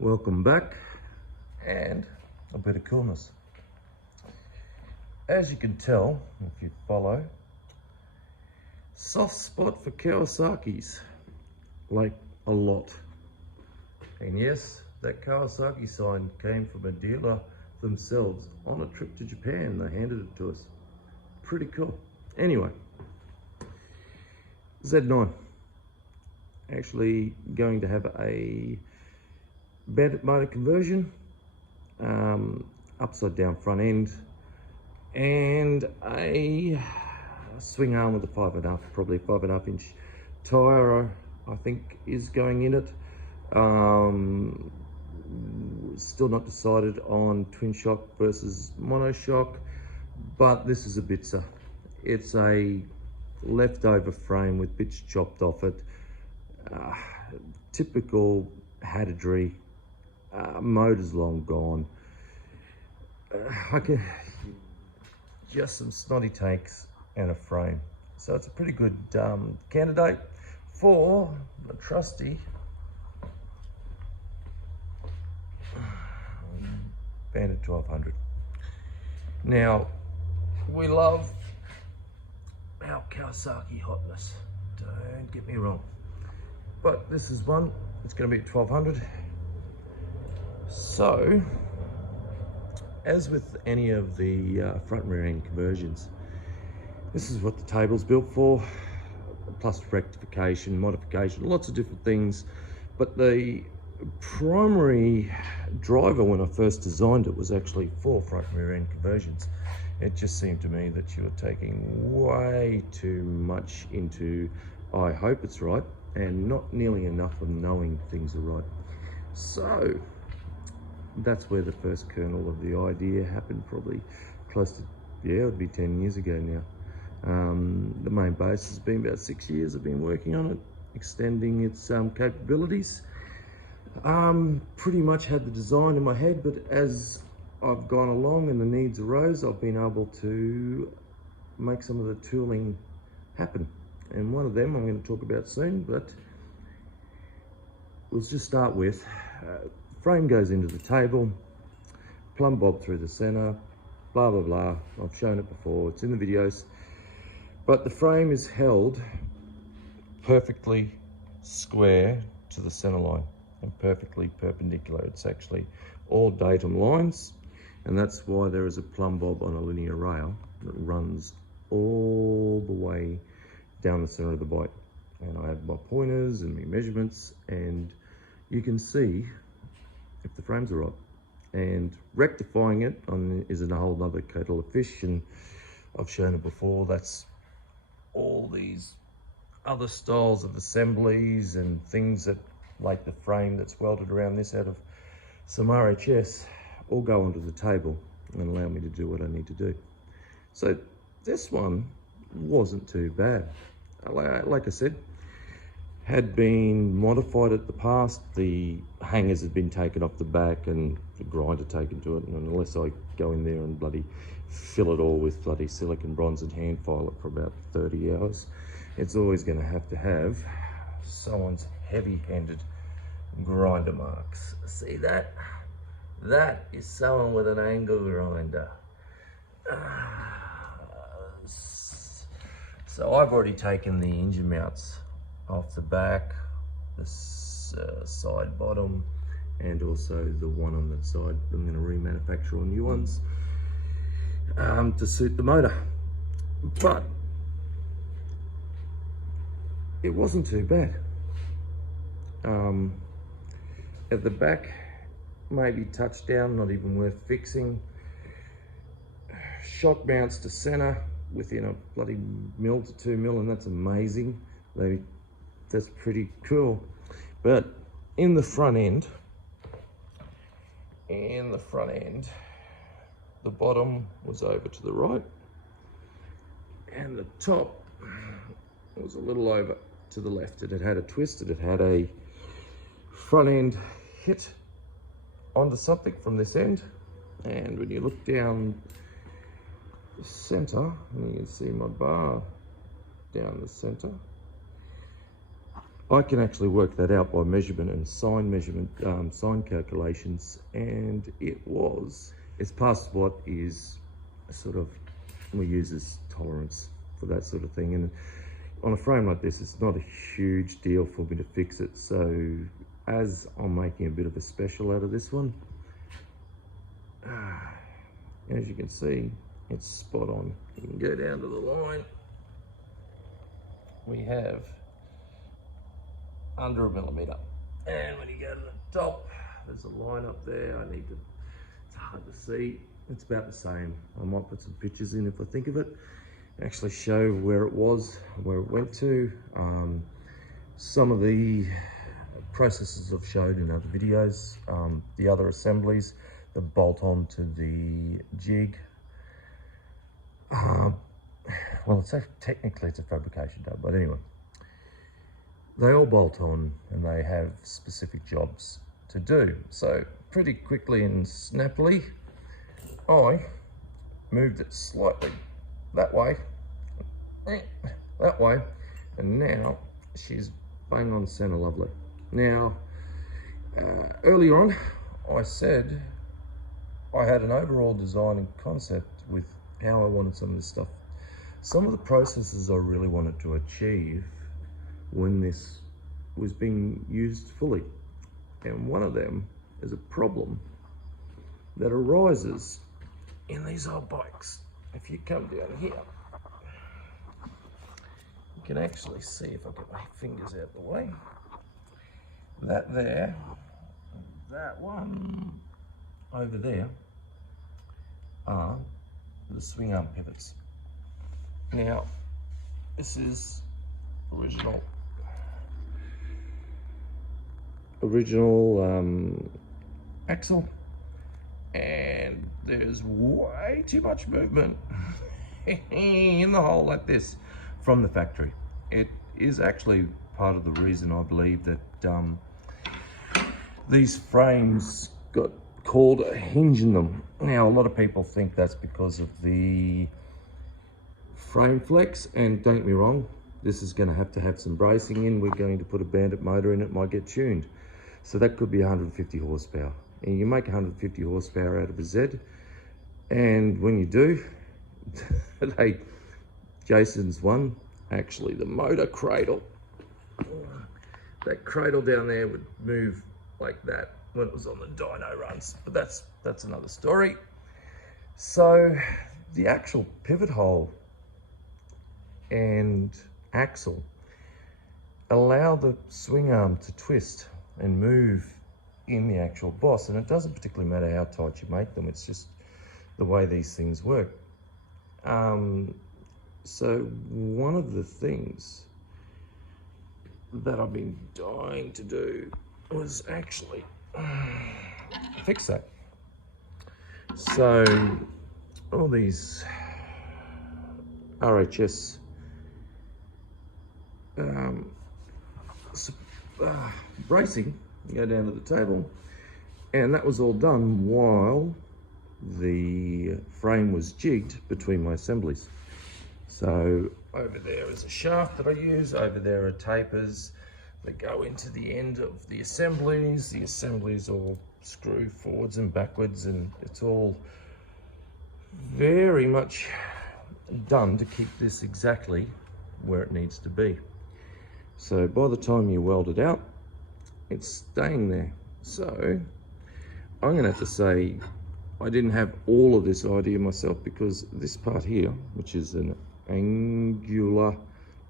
Welcome back, and a bit of coolness. As you can tell, if you follow, soft spot for Kawasaki's, like a lot. And yes, that Kawasaki sign came from a dealer themselves on a trip to Japan. They handed it to us. Pretty cool. Anyway, Z9. Actually going to have a bandit motor conversion, upside down front end, and a swing arm with a 5.5, probably 5.5 inch tire, I think, is going in it. Still not decided on twin shock versus monoshock, but this is a Bitzer. It's a leftover frame with bits chopped off it. Typical hadadry. Motor's long gone. Just some snotty tanks and a frame. So it's a pretty good candidate for the trusty Bandit 1200. Now, we love our Kawasaki hotness, don't get me wrong, but this is one, it's going to be at 1200. So, as with any of the front and rear end conversions, this is what the table's built for, plus rectification, modification, lots of different things. But the primary driver when I first designed it was actually for front and rear end conversions. It just seemed to me that you were taking way too much into, I hope it's right, and not nearly enough of knowing things are right. So that's where the first kernel of the idea happened, probably close to, yeah, it would be 10 years ago now. The main base has been about 6 years. I've been working on it, extending its capabilities. Pretty much had the design in my head, but as I've gone along and the needs arose, I've been able to make some of the tooling happen. And one of them I'm going to talk about soon, but let's just start with frame goes into the table, plumb bob through the center, blah blah blah. I've shown it before, it's in the videos, but the frame is held perfectly square to the center line and perfectly perpendicular. It's actually all datum lines, and that's why there is a plumb bob on a linear rail that runs all the way down the center of the bike. And I have my pointers and my measurements, and you can see if the frames are right. And rectifying it is a whole other kettle of fish, and I've shown it before. That's all these other styles of assemblies and things that, like the frame that's welded around this out of some RHS, all go onto the table and allow me to do what I need to do. So this one wasn't too bad. Like I said, had been modified at the past. The hangers had been taken off the back and the grinder taken to it, and unless I go in there and bloody fill it all with bloody silicon bronze and hand file it for about 30 hours, it's always going to have someone's heavy-handed grinder marks. See that? That is someone with an angle grinder. So I've already taken the engine mounts off the back, the side bottom, and also the one on the side. I'm going to remanufacture all new ones to suit the motor. But it wasn't too bad. At the back, maybe touchdown, not even worth fixing. Shock mounts to center within a bloody mil to 2 mil, and that's amazing. That's pretty cool. But in the front end, the bottom was over to the right, and the top was a little over to the left. It had a twist, it had a front end hit onto something from this end, and when you look down the center, and you can see my bar down the center, I can actually work that out by measurement and sign calculations, and it's past what is sort of, we use as tolerance for that sort of thing. And on a frame like this, it's not a huge deal for me to fix it. So as I'm making a bit of a special out of this one, as you can see, it's spot on. You can go down to the line. We have under a millimetre. And when you go to the top, there's a line up there. It's hard to see. It's about the same. I might put some pictures in if I think of it. Actually show where it was, where it went to. Some of the processes I've showed in other videos, the other assemblies that bolt on to the jig. Well, technically it's a fabrication job, but anyway. They all bolt on and they have specific jobs to do. So pretty quickly and snappily, I moved it slightly that way, and now she's bang on center lovely. Now, earlier on, I said I had an overall design and concept with how I wanted some of this stuff. Some of the processes I really wanted to achieve when this was being used fully. And one of them is a problem that arises in these old bikes. If you come down here, you can actually see, if I get my fingers out of the way, that there, that one over there are the swing arm pivots. Now, this is original axle, and there's way too much movement in the hole like this from the factory. It is actually part of the reason I believe that these frames got called a hinge in them. Now, a lot of people think that's because of the frame flex, and don't get me wrong, this is going to have some bracing in. We're going to put a Bandit motor in, it might get tuned. So that could be 150 horsepower. And you make 150 horsepower out of a Z, and when you do, Jason's one, actually the motor cradle, that cradle down there would move like that when it was on the dyno runs, but that's another story. So the actual pivot hole and axle allow the swing arm to twist and move in the actual boss, and it doesn't particularly matter how tight you make them, it's just the way these things work. So one of the things that I've been dying to do was actually fix that. So all these RHS bracing go down to the table, and that was all done while the frame was jigged between my assemblies. So over there is a shaft that I use, over there are tapers that go into the end of the assemblies. The assemblies all screw forwards and backwards, and it's all very much done to keep this exactly where it needs to be. So by the time you weld it out, it's staying there. So I'm gonna have to say I didn't have all of this idea myself, because this part here, which is an angular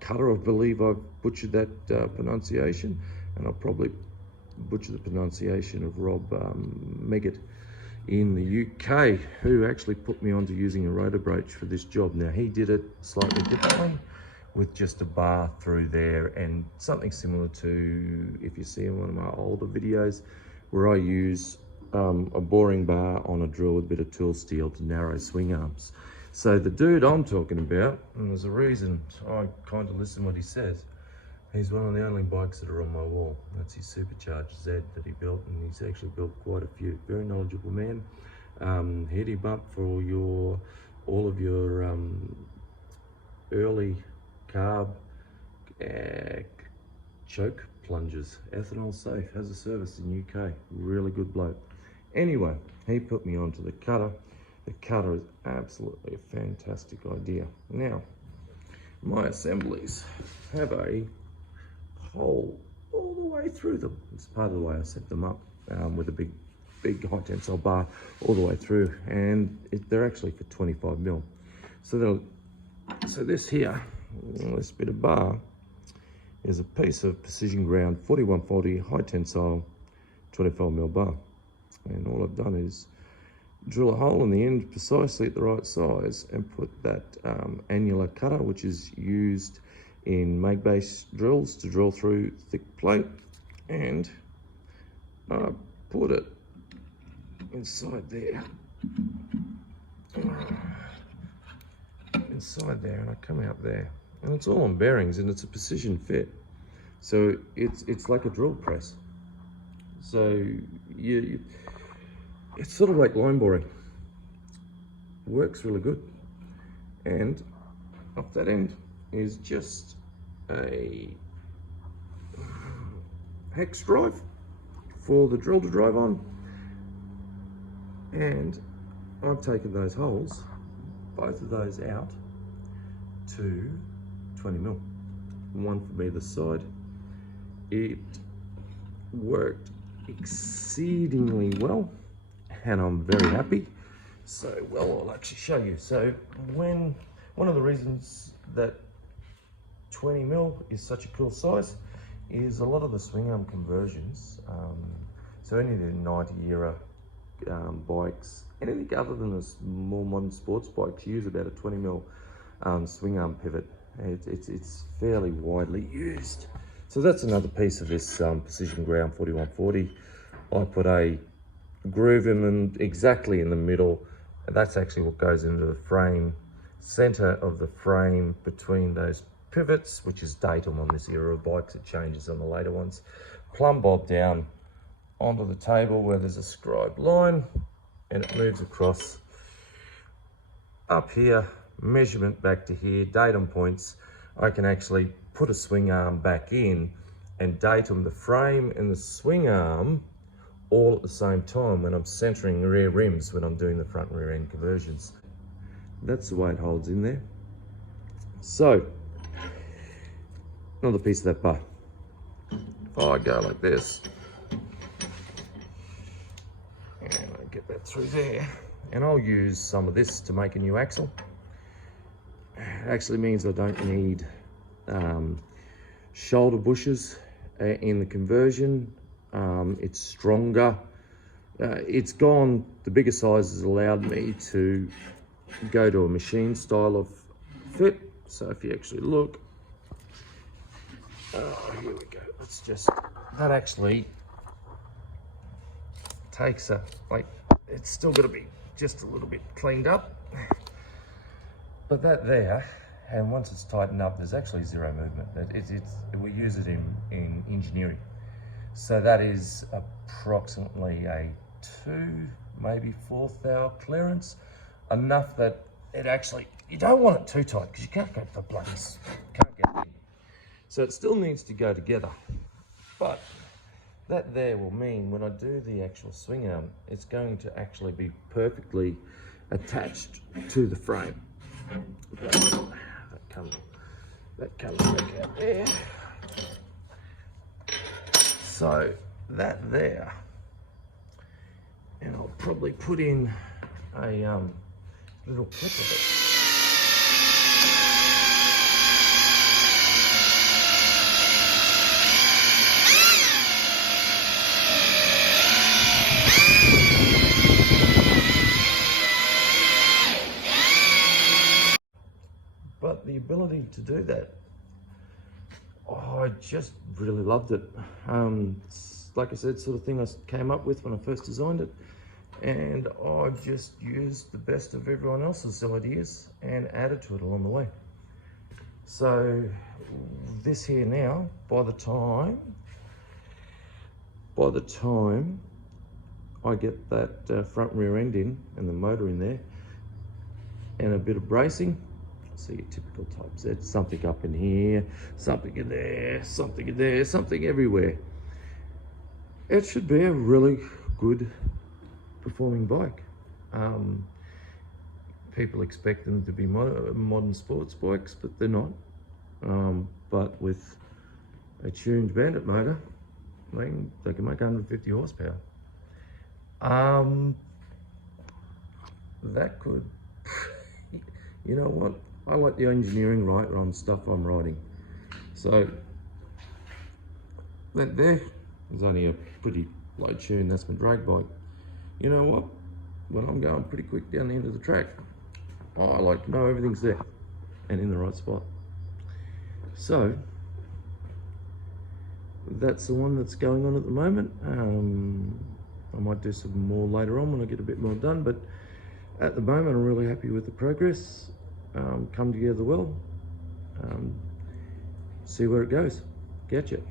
cutter, I believe I've butchered that pronunciation, and I'll probably butcher the pronunciation of Rob Meggett in the UK, who actually put me onto using a rotor brooch for this job. Now, he did it slightly differently with just a bar through there, and something similar to, if you see in one of my older videos, where I use a boring bar on a drill with a bit of tool steel to narrow swing arms. So the dude I'm talking about, and there's a reason I kind of listen to what he says, he's one of the only bikes that are on my wall. That's his supercharged Z that he built, and he's actually built quite a few. Very knowledgeable man. Hit him up for all of your early carb choke plungers, ethanol safe, has a service in UK, really good bloke. Anyway, he put me onto the cutter. The cutter is absolutely a fantastic idea. Now, my assemblies have a hole all the way through them. It's part of the way I set them up, with a big high tensile bar all the way through, and they're actually for 25 mil. So this here, this bit of bar, is a piece of precision ground 4140 high tensile 25 mil bar, and all I've done is drill a hole in the end precisely at the right size and put that annular cutter, which is used in mag base drills to drill through thick plate, and put it inside there, and I come out there, and it's all on bearings, and it's a precision fit, so it's like a drill press. So it's sort of like line boring. Works really good, and off that end is just a hex drive for the drill to drive on, and I've taken those holes, both of those out to 20 mil, one from either side. It worked exceedingly well, and I'm very happy. So, well, I'll actually show you. So one of the reasons that 20 mil is such a cool size is a lot of the swing arm conversions, so any of the 90 era bikes, anything other than the more modern sports bikes, use about a 20 mil swing arm pivot. It's fairly widely used. So that's another piece of this precision ground 4140. I put a groove in them exactly in the middle, and that's actually what goes into the frame, center of the frame between those pivots, which is datum on this era of bikes. It changes on the later ones. Plumb bob down onto the table where there's a scribed line, and it moves across up here, measurement back to here, datum points. I can actually put a swing arm back in and datum the frame and the swing arm all at the same time when I'm centering the rear rims, when I'm doing the front and rear end conversions. That's the way it holds in there. So, another piece of that bar. If I go like this, and I get that through there, and I'll use some of this to make a new axle. It actually means I don't need shoulder bushes in the conversion. It's stronger. It's gone, the bigger size has allowed me to go to a machine style of fit. So if you actually look, here we go. Let's just, that actually takes it's still got to be just a little bit cleaned up. But that there, and once it's tightened up, there's actually zero movement. We use it in engineering. So that is approximately a 2, maybe 4th hour clearance. Enough that it actually, you don't want it too tight because you can't get the bloody, can't get it in. So it still needs to go together. But that there will mean when I do the actual swing arm, it's going to actually be perfectly attached to the frame. That comes back out there. So that there, and I'll probably put in a little clip of it. But the ability to do that, I just really loved it. Like I said, sort of thing I came up with when I first designed it, and I just used the best of everyone else's ideas and added to it along the way. So this here now, by the time I get that front and rear end in and the motor in there and a bit of bracing, So your typical type Z, something up in here, something in there, something in there, something everywhere. It should be a really good performing bike. People expect them to be modern sports bikes, but they're not. But with a tuned bandit motor, they can make 150 horsepower. That could, you know what? I like the engineering right on stuff I'm riding. So that there is only a pretty low tune. That's my drag bike. You know what? When I'm going pretty quick down the end of the track, I like to know everything's there and in the right spot. So that's the one that's going on at the moment. I might do some more later on when I get a bit more done, but at the moment I'm really happy with the progress. Come together well. See where it goes. Catch it.